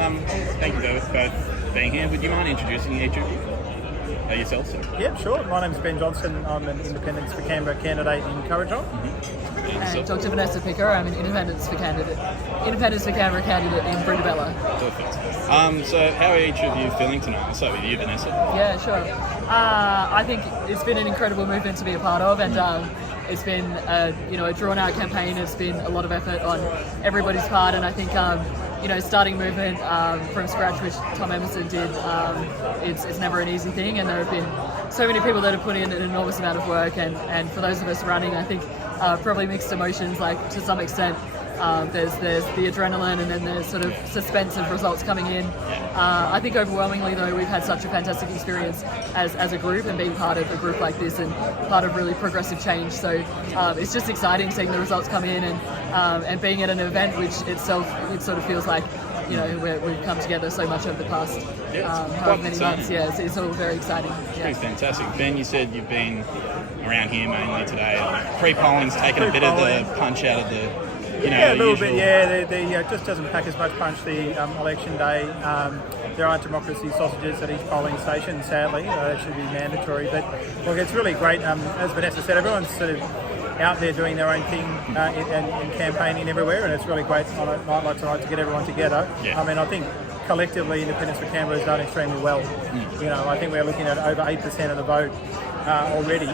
thank you both for being here. Would you mind introducing each of you? Yourself, sir? Yeah, sure. My name's Ben Johnston. I'm an Independence for Canberra candidate in Currajong. And Dr. Vanessa Picker. I'm an Independence for Canberra candidate in Brindabella. Perfect. So how are each of you feeling tonight? I'll start with you, Vanessa. Yeah, sure. I think it's been an incredible movement to be a part of, and it's been a drawn-out campaign. It's been a lot of effort on everybody's part, and I think starting movement from scratch, which Tom Emerson did, it's never an easy thing, and there have been so many people that have put in an enormous amount of work, and for those of us running, I think probably mixed emotions, like to some extent. There's the adrenaline, and then there's sort of suspense of results coming in. I think overwhelmingly, though, we've had such a fantastic experience as a group, and being part of a group like this and part of really progressive change. So it's just exciting seeing the results come in, and being at an event which itself, it sort of feels like, we've come together so much over the past however many months. Yeah, it's all very exciting. It's pretty fantastic. Ben, you said you've been around here mainly today. Pre-polling's taken a bit of the punch out of the... a little bit, yeah. It just doesn't pack as much punch the election day. There aren't democracy sausages at each polling station, sadly. That should be mandatory. But look, it's really great. As Vanessa said, everyone's sort of out there doing their own thing and campaigning everywhere, and it's really great on a night like tonight to get everyone together. Yeah. I mean, I think collectively Independence for Canberra has done extremely well. I think we're looking at over 8% of the vote already.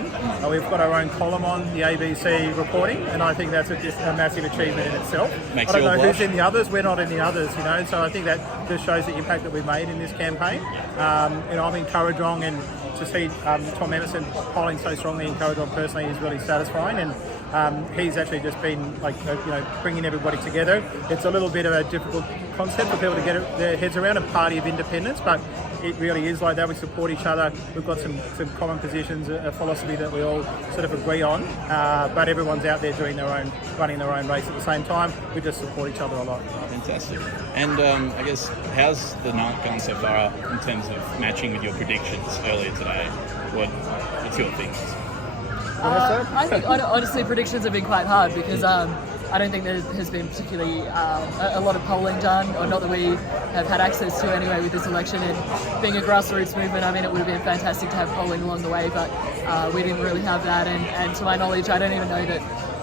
We've got our own column on the ABC reporting, and I think that's just a massive achievement in itself. I don't know who's in the others. We're not in the others, so I think that just shows the impact that we've made in this campaign. I'm in Currajong, and to see Tom Emerson polling so strongly in Currajong personally is really satisfying, and he's actually just been bringing everybody together. It's a little bit of a difficult concept for people to get their heads around, a party of independence, but it really is like that. We support each other. We've got some common positions, a philosophy that we all sort of agree on, but everyone's out there running their own race at the same time. We just support each other a lot. Fantastic. And I guess, how's the night gone so far in terms of matching with your predictions earlier today? What's your thing? I think honestly predictions have been quite hard because I don't think there has been particularly a lot of polling done, or not that we have had access to anyway with this election. And being a grassroots movement, I mean, it would have been fantastic to have polling along the way, but we didn't really have that. And to my knowledge, I don't even know that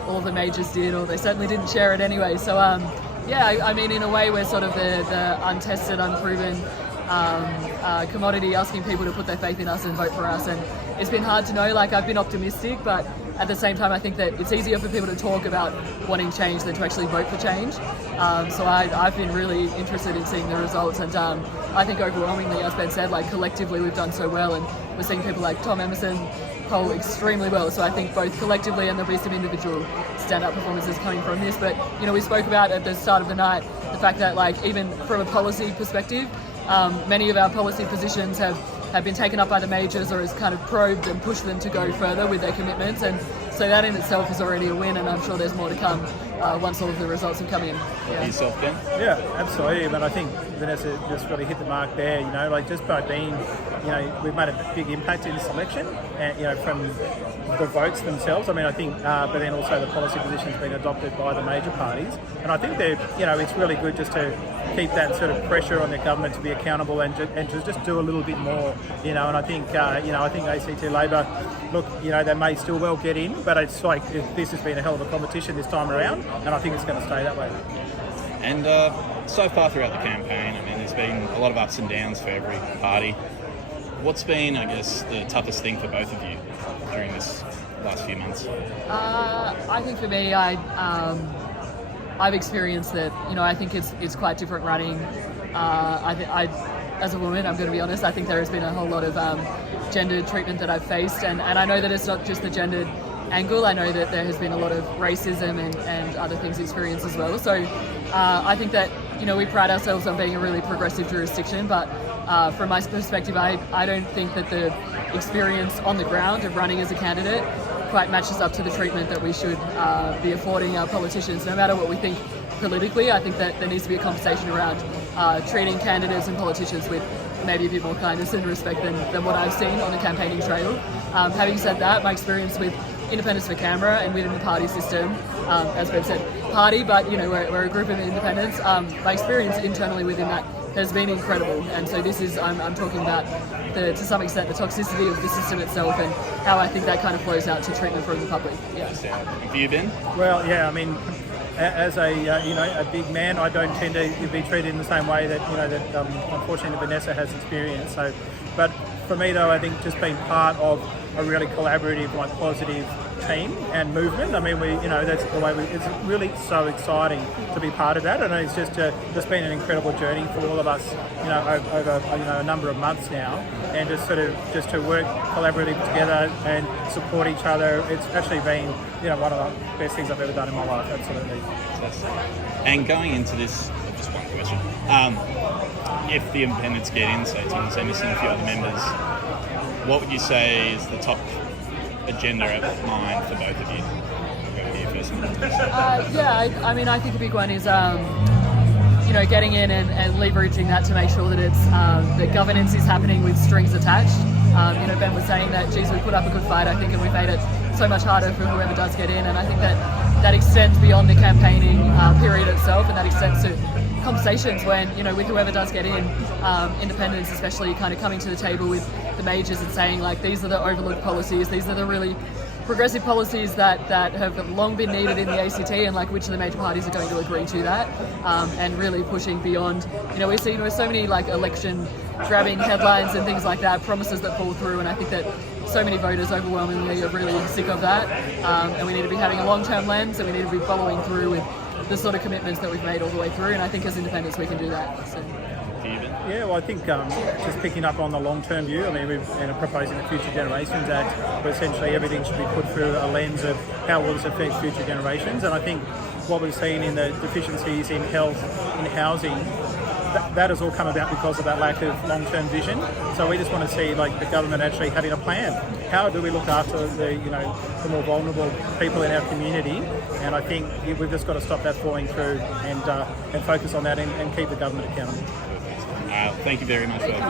all the majors did, or they certainly didn't share it anyway. So I mean, in a way, we're sort of the untested, unproven commodity, asking people to put their faith in us and vote for us. And it's been hard to know. Like, I've been optimistic, but at the same time, I think that it's easier for people to talk about wanting change than to actually vote for change. So I've been really interested in seeing the results, and I think overwhelmingly, as Ben said, like collectively we've done so well, and we're seeing people like Tom Emerson poll extremely well. So I think both collectively, and there'll be some individual stand-up performances coming from this. But we spoke about at the start of the night the fact that, like, even from a policy perspective, many of our policy positions have been taken up by the majors, or has kind of probed and pushed them to go further with their commitments, and so that in itself is already a win, and I'm sure there's more to come once all of the results have come in. Yourself, Ben? Yeah, absolutely. But I think Vanessa just really hit the mark there. Just by being, we've made a big impact in this election, and from the votes themselves. I mean, I think, but then also the policy positions being adopted by the major parties, and I think it's really good just to keep that sort of pressure on the government to be accountable and to just do a little bit more, And I think, I think ACT Labor, look, they may still well get in, but it's like this has been a hell of a competition this time around, and I think it's going to stay that way. And so far throughout the campaign, I mean, there's been a lot of ups and downs for every party. What's been, I guess, the toughest thing for both of you during this last few months? I think for me, I've experienced that. I think it's quite different running. As a woman, I'm going to be honest, I think there has been a whole lot of gendered treatment that I've faced, and I know that it's not just the gendered angle. I know that there has been a lot of racism and other things experienced as well. So I think that we pride ourselves on being a really progressive jurisdiction, but from my perspective, I don't think that the experience on the ground of running as a candidate quite matches up to the treatment that we should be affording our politicians, no matter what we think politically. I think that there needs to be a conversation around treating candidates and politicians with maybe a bit more kindness and respect than what I've seen on the campaigning trail. Having said that, my experience with Independence for Canberra and within the party system, as Ben said, party, but we're a group of independents. My experience internally within that has been incredible. And so this is, I'm talking about to some extent the toxicity of the system itself and how I think that kind of flows out to treatment from the public. Yeah. And for you, Ben? Well, yeah, I mean, as a a big man, I don't tend to be treated in the same way that unfortunately Vanessa has experienced. So, but for me though, I think just being part of a really collaborative, positive team and movement. I mean, that's the way it's really so exciting to be part of that, and it's just been an incredible journey for all of us, over a number of months now, and just to work collaboratively together and support each other. It's actually been one of the best things I've ever done in my life. Absolutely. And going into this, just one question: if the independents get in, say Tim and missing a few other members, what would you say is the top agenda at mind for both of you? I'll go with you first. I mean, I think a big one is getting in and leveraging that to make sure that it's that governance is happening with strings attached. Ben was saying that, geez, we put up a good fight, I think, and we've made it so much harder for whoever does get in, and I think that extends beyond the campaigning period itself, and that extends to conversations when, with whoever does get in, independents especially, kind of coming to the table with the majors and saying, like, these are the overlooked policies, these are the really progressive policies that have long been needed in the ACT, and like which of the major parties are going to agree to that, and really pushing beyond, we're seeing with so many like election grabbing headlines and things like that, promises that fall through, and I think that so many voters overwhelmingly are really sick of that, and we need to be having a long-term lens, and we need to be following through with the sort of commitments that we've made all the way through, and I think as independents we can do that. So. Yeah, well, I think just picking up on the long-term view, I mean, we've proposing the Future Generations Act, where essentially everything should be put through a lens of how will this affect future generations, and I think what we've seen in the deficiencies in health, in housing, that has all come about because of that lack of long-term vision. So we just want to see the government actually having a plan. How do we look after the more vulnerable people in our community? And I think we've just got to stop that falling through and focus on that and keep the government accountable. Thank you very much. Thank you.